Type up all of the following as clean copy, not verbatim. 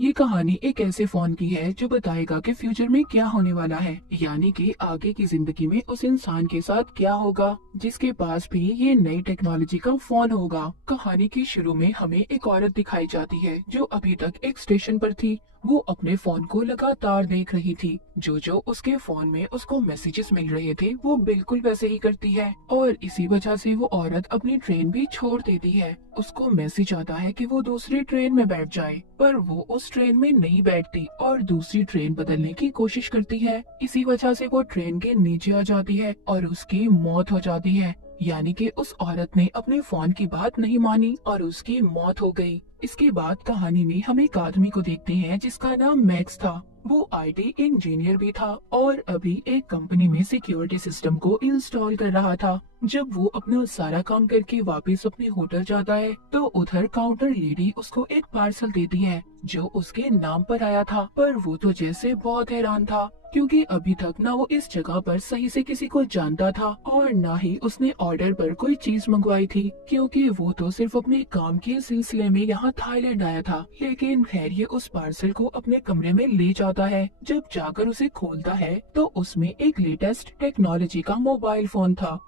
ये कहानी एक ऐसे फोन की है जो बताएगा कि फ्यूचर में क्या होने वाला है, यानी कि आगे की जिंदगी में उस इंसान के साथ क्या होगा जिसके पास भी ये नई टेक्नोलॉजी का फोन होगा। कहानी के शुरू में हमें एक औरत दिखाई जाती है जो अभी तक एक स्टेशन पर थी। वो अपने फोन को लगातार देख रही थी। जो जो उसके फोन में उसको मैसेजेस मिल रहे थे वो बिल्कुल वैसे ही करती है और इसी वजह से वो औरत अपनी ट्रेन भी छोड़ देती है। उसको मैसेज आता है कि वो दूसरी ट्रेन में बैठ जाए, पर वो उस ट्रेन में नहीं बैठती और दूसरी ट्रेन बदलने की कोशिश करती है। इसी वजह से वो ट्रेन के नीचे आ जाती है और उसकी मौत हो जाती है। यानी कि उस औरत ने अपने फोन की बात नहीं मानी और उसकी मौत हो गई। इसके बाद कहानी में हम एक आदमी को देखते हैं जिसका नाम मैक्स था। वो आईटी इंजीनियर भी था और अभी एक कंपनी में सिक्योरिटी सिस्टम को इंस्टॉल कर रहा था। जब वो अपना सारा काम करके वापस अपने होटल जाता है तो उधर काउंटर लेडी उसको एक पार्सल देती है जो उसके नाम पर आया था। पर वो तो जैसे बहुत हैरान था क्योंकि अभी तक ना वो इस जगह पर सही से किसी को जानता था और ना ही उसने ऑर्डर पर कोई चीज मंगवाई थी, क्योंकि वो तो सिर्फ अपने काम के सिलसिले में यहाँ थाईलैंड आया था। लेकिन खैर ये उस पार्सल को अपने कमरे में ले जाता है। जब जाकर उसे खोलता है तो उसमें एक लेटेस्ट टेक्नोलॉजी का मोबाइल फोन था।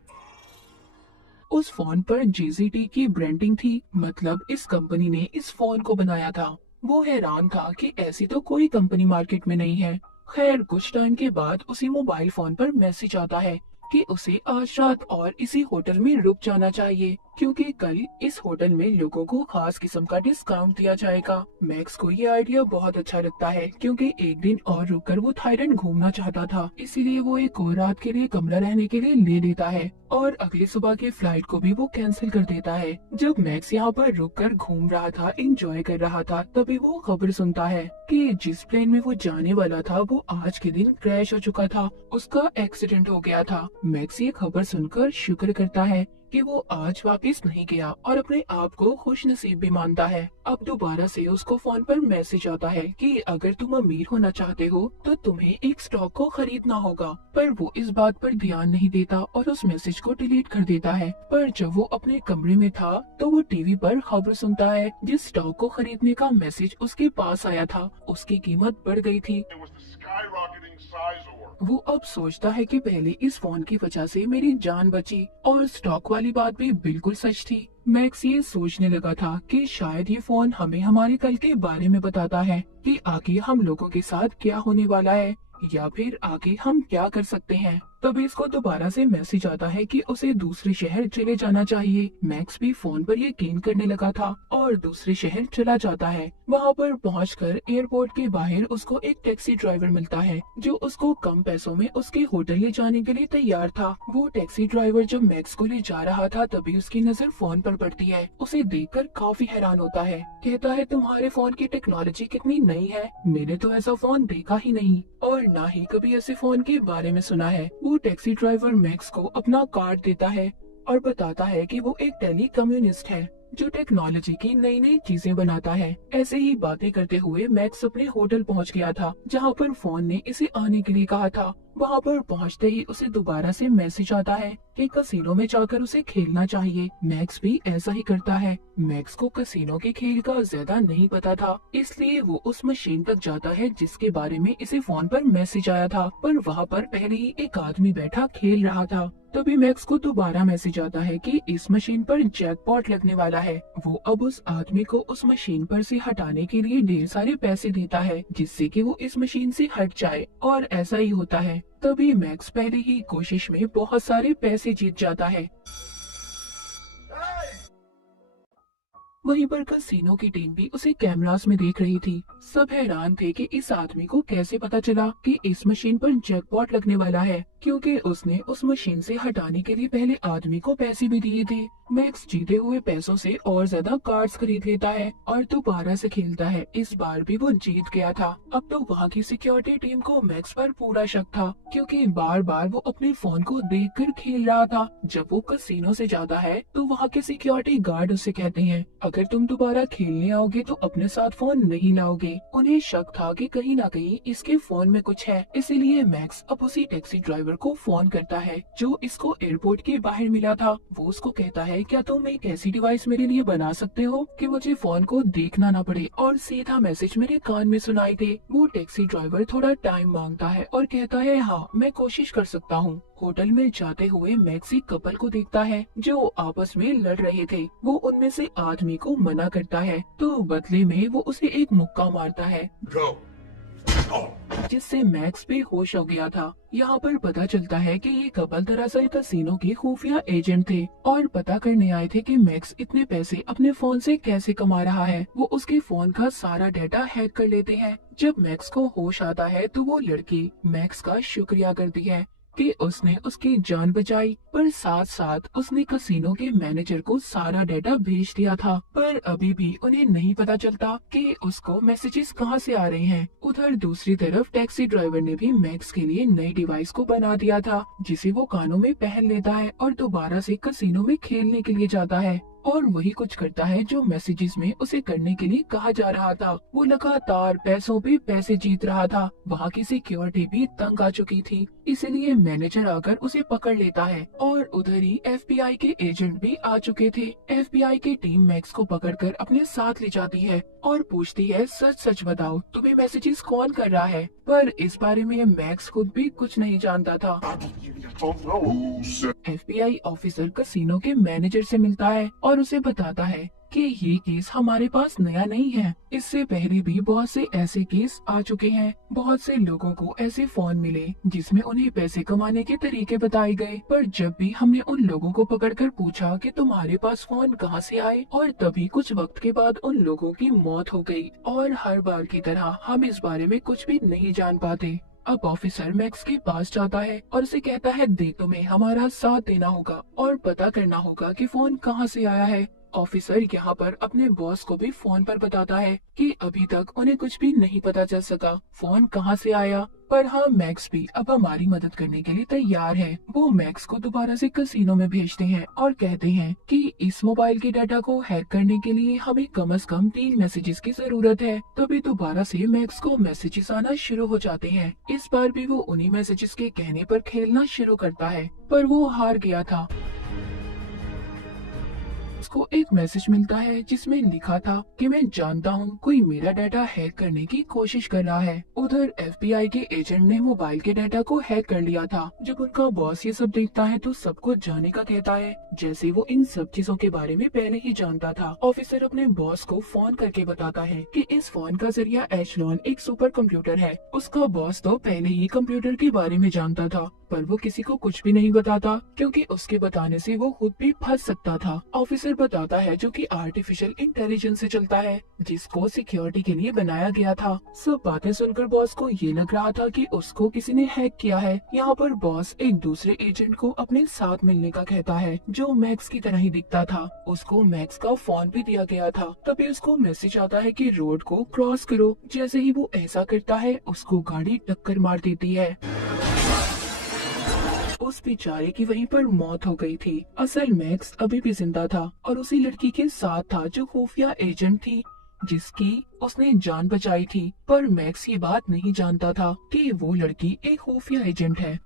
उस फोन पर जेजीटी की ब्रांडिंग थी, मतलब इस कंपनी ने इस फोन को बनाया था। वो हैरान था कि ऐसी तो कोई कंपनी मार्केट में नहीं है। खैर कुछ टाइम के बाद उसी मोबाइल फोन पर मैसेज आता है कि उसे आज रात और इसी होटल में रुक जाना चाहिए क्योंकि कल इस होटल में लोगों को खास किस्म का डिस्काउंट दिया जाएगा। मैक्स को ये आइडिया बहुत अच्छा लगता है क्योंकि एक दिन और रुककर वो थाईलैंड घूमना चाहता था, इसीलिए वो एक और रात के लिए कमरा रहने के लिए ले लेता है और अगली सुबह की फ्लाइट को भी वो कैंसिल कर देता है। जब मैक्स यहाँ पर रुककर घूम रहा था, एंजॉय कर रहा था, तभी वो खबर सुनता है कि जिस प्लेन में वो जाने वाला था वो आज के दिन क्रैश हो चुका था, उसका एक्सीडेंट हो गया था। मैक्स ये खबर सुनकर शुक्र करता है कि वो आज वापस नहीं गया और अपने आप को खुश नसीब भी मानता है। अब दोबारा से उसको फोन पर मैसेज आता है कि अगर तुम अमीर होना चाहते हो तो तुम्हें एक स्टॉक को खरीदना होगा, पर वो इस बात पर ध्यान नहीं देता और उस मैसेज को डिलीट कर देता है। पर जब वो अपने कमरे में था तो वो टीवी पर खबर सुनता है जिस स्टॉक को खरीदने का मैसेज उसके पास आया था उसकी कीमत बढ़ गई थी। वो अब सोचता है कि पहले इस फोन की वजह से मेरी जान बची और स्टॉक वाली बात भी बिल्कुल सच थी। मैक्स ये सोचने लगा था कि शायद ये फोन हमें हमारे कल के बारे में बताता है कि आगे हम लोगों के साथ क्या होने वाला है या फिर आगे हम क्या कर सकते हैं। तभी इसको दोबारा से मैसेज आता है कि उसे दूसरे शहर चले जाना चाहिए। मैक्स भी फोन पर यकीन करने लगा था और दूसरे शहर चला जाता है। वहाँ पर पहुंचकर एयरपोर्ट के बाहर उसको एक टैक्सी ड्राइवर मिलता है जो उसको कम पैसों में उसके होटल ले जाने के लिए तैयार था। वो टैक्सी ड्राइवर जब मैक्स को ले जा रहा था तभी उसकी नजर फोन पर पड़ती है। उसे देखकर काफी हैरान होता है। कहता है तुम्हारे फोन की टेक्नोलॉजी कितनी नई है, मैंने तो ऐसा फोन देखा ही नहीं और ना ही कभी ऐसे फोन के बारे में सुना है। वो टैक्सी ड्राइवर मैक्स को अपना कार्ड देता है और बताता है कि वो एक टेली कम्युनिस्ट है जो टेक्नोलॉजी की नई नई चीजें बनाता है। ऐसे ही बातें करते हुए मैक्स अपने होटल पहुंच गया था जहां पर फोन ने इसे आने के लिए कहा था। वहां पर पहुंचते ही उसे दोबारा से मैसेज आता है कि कसिनो में जाकर उसे खेलना चाहिए। मैक्स भी ऐसा ही करता है। मैक्स को कसिनो के खेल का ज्यादा नहीं पता था, इसलिए वो उस मशीन तक जाता है जिसके बारे में इसे फोन पर मैसेज आया था, पर वहाँ पर पहले ही एक आदमी बैठा खेल रहा था। तभी मैक्स को दोबारा मैसेज आता है कि इस मशीन पर जैकपॉट लगने वाला है। वो अब उस आदमी को उस मशीन पर से हटाने के लिए ढेर सारे पैसे देता है जिससे कि वो इस मशीन से हट जाए और ऐसा ही होता है। तभी मैक्स पहले ही कोशिश में बहुत सारे पैसे जीत जाता है। वहीं पर कसिनो की टीम भी उसे कैमरास में देख रही थी। सब हैरान थे कि इस आदमी को कैसे पता चला कि इस मशीन पर जैकपॉट लगने वाला है, क्योंकि उसने उस मशीन से हटाने के लिए पहले आदमी को पैसे भी दिए थे। मैक्स जीते हुए पैसों से और ज्यादा कार्ड्स खरीद लेता है और दोबारा से खेलता है। इस बार भी वो जीत गया था। अब तो वहाँ की सिक्योरिटी टीम को मैक्स पर पूरा शक था क्योंकि बार बार वो अपने फोन को देखकर खेल रहा था। जब वो कसिनो से जाता है तो वहाँ के सिक्योरिटी गार्ड उसे कहते हैं अगर तुम दोबारा खेलने आओगे तो अपने साथ फोन नहीं लाओगे। उन्हें शक था कि कहीं ना कहीं इसके फोन में कुछ है, इसीलिए मैक्स अब उसी टैक्सी ड्राइवर ड्राइवर को फोन करता है जो इसको एयरपोर्ट के बाहर मिला था। वो उसको कहता है, क्या तुम एक ऐसी डिवाइस मेरे लिए बना सकते हो कि मुझे फोन को देखना ना पड़े और सीधा मैसेज मेरे कान में सुनाई दे। वो टैक्सी ड्राइवर थोड़ा टाइम मांगता है और कहता है, हाँ मैं कोशिश कर सकता हूँ। होटल में जाते हुए मैक्स एक कपल को देखता है जो आपस में लड़ रहे थे। वो उनमें से आदमी को मना करता है तो बदले में वो उसे एक मुक्का मारता है जिससे मैक्स बेहोश हो गया था। यहाँ पर पता चलता है कि ये कपल दरअसल कसिनो के खुफिया एजेंट थे और पता करने आए थे कि मैक्स इतने पैसे अपने फोन से कैसे कमा रहा है। वो उसके फोन का सारा डाटा हैक कर लेते हैं। जब मैक्स को होश आता है तो वो लड़की मैक्स का शुक्रिया करती है कि उसने उसकी जान बचाई, पर साथ साथ उसने कसिनो के मैनेजर को सारा डाटा भेज दिया था। पर अभी भी उन्हें नहीं पता चलता कि उसको मैसेजेस कहां से आ रहे हैं। उधर दूसरी तरफ टैक्सी ड्राइवर ने भी मैक्स के लिए नई डिवाइस को बना दिया था जिसे वो कानों में पहन लेता है और दोबारा से कसिनो में खेलने के लिए जाता है और वही कुछ करता है जो मैसेजेस में उसे करने के लिए कहा जा रहा था। वो लगातार पैसों पे पैसे जीत रहा था। वहाँ की सिक्योरिटी भी तंग आ चुकी थी, इसलिए मैनेजर आकर उसे पकड़ लेता है और उधर ही एफबीआई के एजेंट भी आ चुके थे। एफबीआई की टीम मैक्स को पकड़कर अपने साथ ले जाती है और पूछती है, सच सच बताओ तुम्हें मैसेजेस कौन कर रहा है। पर इस बारे में मैक्स खुद भी कुछ नहीं जानता था। एफबीआई ऑफिसर कसिनो के मैनेजर से मिलता है और उसे बताता है कि ये केस हमारे पास नया नहीं है। इससे पहले भी बहुत से ऐसे केस आ चुके हैं। बहुत से लोगों को ऐसे फोन मिले जिसमें उन्हें पैसे कमाने के तरीके बताए गए, पर जब भी हमने उन लोगों को पकड़कर पूछा कि तुम्हारे पास फोन कहां से आए, और तभी कुछ वक्त के बाद उन लोगों की मौत हो गई। और हर बार की तरह हम इस बारे में कुछ भी नहीं जान पाते। अब ऑफिसर मैक्स के पास जाता है और उसे कहता है, देख तुम्हें हमारा साथ देना होगा और पता करना होगा कि फोन कहां से आया है। ऑफिसर यहाँ पर अपने बॉस को भी फोन पर बताता है कि अभी तक उन्हें कुछ भी नहीं पता चल सका फोन कहां से आया। पर हाँ, मैक्स भी अब हमारी मदद करने के लिए तैयार है। वो मैक्स को दोबारा से कसिनो में भेजते हैं और कहते हैं कि इस मोबाइल के डाटा को हैक करने के लिए हमें कम से कम 3 मैसेजेस की जरूरत है। तभी दोबारा से मैक्स को मैसेजेस आना शुरू हो जाते हैं। इस बार भी वो उन्हीं मैसेजेस के कहने पर खेलना शुरू करता है, पर वो हार गया था। उसको एक मैसेज मिलता है जिसमें लिखा था कि मैं जानता हूँ कोई मेरा डाटा हैक करने की कोशिश कर रहा है। उधर एफबीआई के एजेंट ने मोबाइल के डाटा को हैक कर लिया था। जब उनका बॉस ये सब देखता है तो सबको जाने का कहता है, जैसे वो इन सब चीजों के बारे में पहले ही जानता था। ऑफिसर अपने बॉस को फोन करके बताता है कि इस फोन का जरिया एचलॉन एक सुपर कंप्यूटर है। उसका बॉस तो पहले ही कंप्यूटर के बारे में जानता था, पर वो किसी को कुछ भी नहीं बताता क्योंकि उसके बताने से वो खुद भी फंस सकता था। ऑफिसर बताता है जो कि आर्टिफिशियल इंटेलिजेंस से चलता है, जिसको सिक्योरिटी के लिए बनाया गया था। सब बातें सुनकर बॉस को ये लग रहा था कि उसको किसी ने हैक किया है। यहाँ पर बॉस एक दूसरे एजेंट को अपने साथ मिलने का कहता है जो मैक्स की तरह ही दिखता था। उसको मैक्स का फोन भी दिया गया था। तभी उसको मैसेज आता है कि रोड को क्रॉस करो। जैसे ही वो ऐसा करता है उसको गाड़ी टक्कर मार देती है। उस बेचारे की वहीं पर मौत हो गई थी। असल मैक्स अभी भी जिंदा था और उसी लड़की के साथ था जो खुफिया एजेंट थी जिसकी उसने जान बचाई थी। पर मैक्स ये बात नहीं जानता था कि वो लड़की एक खुफिया एजेंट है।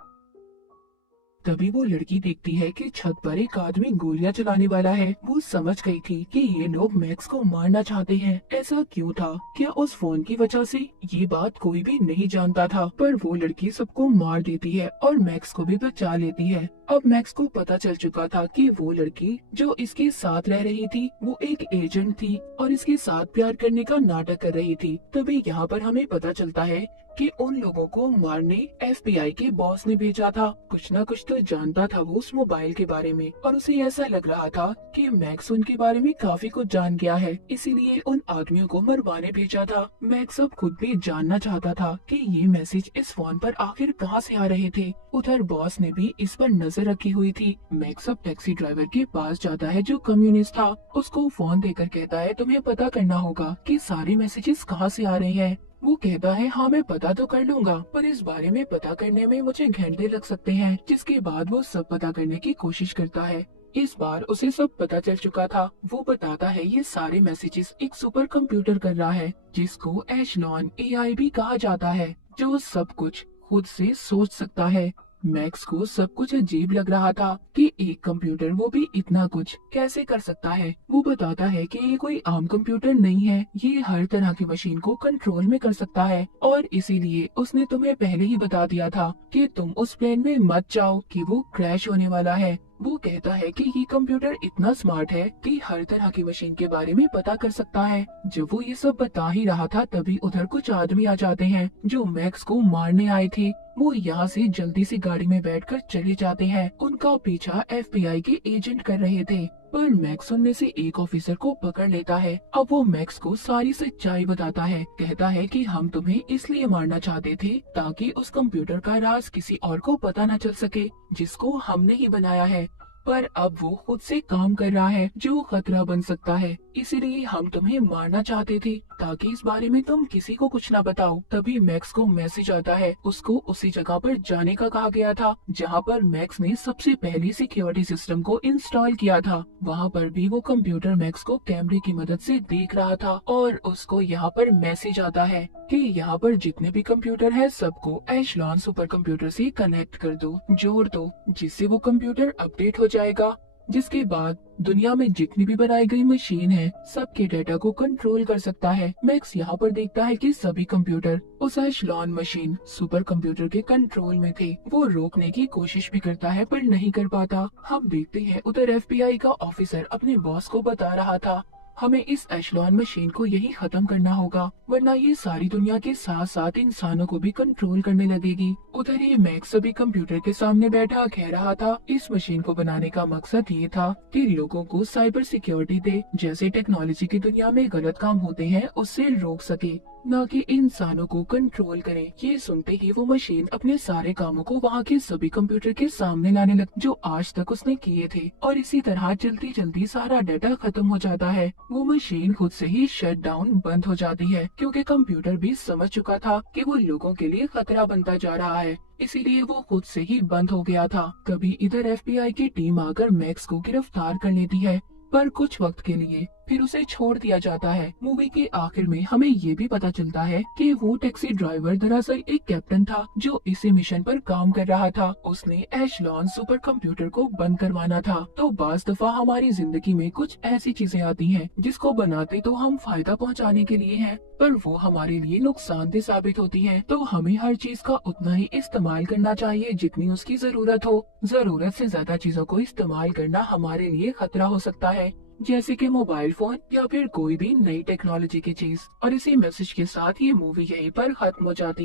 तभी वो लड़की देखती है कि छत पर एक आदमी गोलियां चलाने वाला है। वो समझ गई थी कि ये लोग मैक्स को मारना चाहते हैं। ऐसा क्यों था? क्या उस फोन की वजह से? ये बात कोई भी नहीं जानता था, पर वो लड़की सबको मार देती है और मैक्स को भी बचा लेती है। अब मैक्स को पता चल चुका था कि वो लड़की जो इसके साथ रह रही थी वो एक एजेंट थी और इसके साथ प्यार करने का नाटक कर रही थी। तभी यहाँ पर हमें पता चलता है कि उन लोगों को मारने एफबीआई के बॉस ने भेजा था। कुछ न कुछ तो जानता था वो उस मोबाइल के बारे में और उसे ऐसा लग रहा था कि मैक्स उनके बारे में काफी कुछ जान गया है, इसीलिए उन आदमियों को मरवाने भेजा था। मैक्स अब खुद भी जानना चाहता था कि ये मैसेज इस फोन पर आखिर कहां से आ रहे थे। उधर बॉस ने भी इस पर नजर रखी हुई थी। मैक्स अब टैक्सी ड्राइवर के पास जाता है जो कम्युनिस्ट था। उसको फोन देकर कहता है, तुम्हें पता करना होगा कि सारे मैसेजेस कहां से आ रहे हैं। वो कहता है, हाँ मैं पता तो कर लूंगा, पर इस बारे में पता करने में मुझे घंटे लग सकते हैं। जिसके बाद वो सब पता करने की कोशिश करता है। इस बार उसे सब पता चल चुका था। वो बताता है ये सारे मैसेजेस एक सुपर कंप्यूटर कर रहा है जिसको एशलॉन एआई भी कहा जाता है, जो सब कुछ खुद से सोच सकता है। मैक्स को सब कुछ अजीब लग रहा था कि एक कंप्यूटर, वो भी इतना कुछ कैसे कर सकता है। वो बताता है कि ये कोई आम कंप्यूटर नहीं है, ये हर तरह की मशीन को कंट्रोल में कर सकता है और इसीलिए उसने तुम्हें पहले ही बता दिया था कि तुम उस प्लेन में मत जाओ कि वो क्रैश होने वाला है। वो कहता है कि ये कंप्यूटर इतना स्मार्ट है कि हर तरह की मशीन के बारे में पता कर सकता है। जब वो ये सब बता ही रहा था तभी उधर कुछ आदमी आ जाते हैं जो मैक्स को मारने आए थे। वो यहाँ से जल्दी से गाड़ी में बैठकर चले जाते हैं। उनका पीछा FBI के एजेंट कर रहे थे, पर मैक्स उनमें से एक ऑफिसर को पकड़ लेता है। अब वो मैक्स को सारी सच्चाई बताता है, कहता है कि हम तुम्हें इसलिए मारना चाहते थे ताकि उस कंप्यूटर का राज किसी और को पता न चल सके जिसको हमने ही बनाया है। पर अब वो खुद से काम कर रहा है जो खतरा बन सकता है, इसीलिए हम तुम्हें मारना चाहते थे ताकि इस बारे में तुम किसी को कुछ ना बताओ। तभी मैक्स को मैसेज आता है, उसको उसी जगह पर जाने का कहा गया था जहाँ पर मैक्स ने सबसे पहले सिक्योरिटी सिस्टम को इंस्टॉल किया था। वहाँ पर भी वो कंप्यूटर मैक्स को कैमरे की मदद से देख रहा था और उसको यहाँ पर मैसेज आता है कि यहाँ पर जितने भी कंप्यूटर है सबको एशलॉन सुपर कंप्यूटर से कनेक्ट कर दो, जोड़ दो, जिससे वो कंप्यूटर अपडेट हो जाएगा। जिसके बाद दुनिया में जितनी भी बनाई गई मशीन है सबके डेटा को कंट्रोल कर सकता है। मैक्स यहाँ पर देखता है कि सभी कंप्यूटर उस एशलॉन मशीन सुपर कंप्यूटर के कंट्रोल में थे। वो रोकने की कोशिश भी करता है पर नहीं कर पाता। हम देखते हैं उधर FBI का ऑफिसर अपने बॉस को बता रहा था, हमें इस एशलॉन मशीन को यही खत्म करना होगा वरना ये सारी दुनिया के साथ साथ इंसानों को भी कंट्रोल करने लगेगी। उधर ही मैक्स सभी कंप्यूटर के सामने बैठा कह रहा था, इस मशीन को बनाने का मकसद ये था कि लोगों को साइबर सिक्योरिटी दे, जैसे टेक्नोलॉजी की दुनिया में गलत काम होते हैं उससे रोक सके, न कि इंसानों को कंट्रोल करे। ये सुनते ही वो मशीन अपने सारे कामों को वहाँ के सभी कंप्यूटर के सामने लाने लग जो आज तक उसने किए थे और इसी तरह जल्दी जल्दी सारा डाटा खत्म हो जाता है। वो मशीन खुद से ही शट डाउन बंद हो जाती है क्योंकि कंप्यूटर भी समझ चुका था कि वो लोगों के लिए खतरा बनता जा रहा है, इसीलिए वो खुद से ही बंद हो गया था। तभी इधर FBI की टीम आकर मैक्स को गिरफ्तार कर लेती है, पर कुछ वक्त के लिए फिर उसे छोड़ दिया जाता है। मूवी के आखिर में हमें ये भी पता चलता है कि वो टैक्सी ड्राइवर दरअसल एक कैप्टन था जो इसी मिशन पर काम कर रहा था। उसने एशलॉन सुपर कंप्यूटर को बंद करवाना था। तो बाज दफा हमारी जिंदगी में कुछ ऐसी चीजें आती हैं जिसको बनाते तो हम फायदा पहुंचाने के लिए हैं, पर वो हमारे लिए नुकसानदेह साबित होती है। तो हमें हर चीज का उतना ही इस्तेमाल करना चाहिए जितनी उसकी जरूरत हो। जरूरत से ज्यादा चीजों को इस्तेमाल करना हमारे लिए खतरा हो सकता है, जैसे कि मोबाइल फोन या फिर कोई भी नई टेक्नोलॉजी की चीज। और इसी मैसेज के साथ ये मूवी यहीं पर खत्म हो जाती है।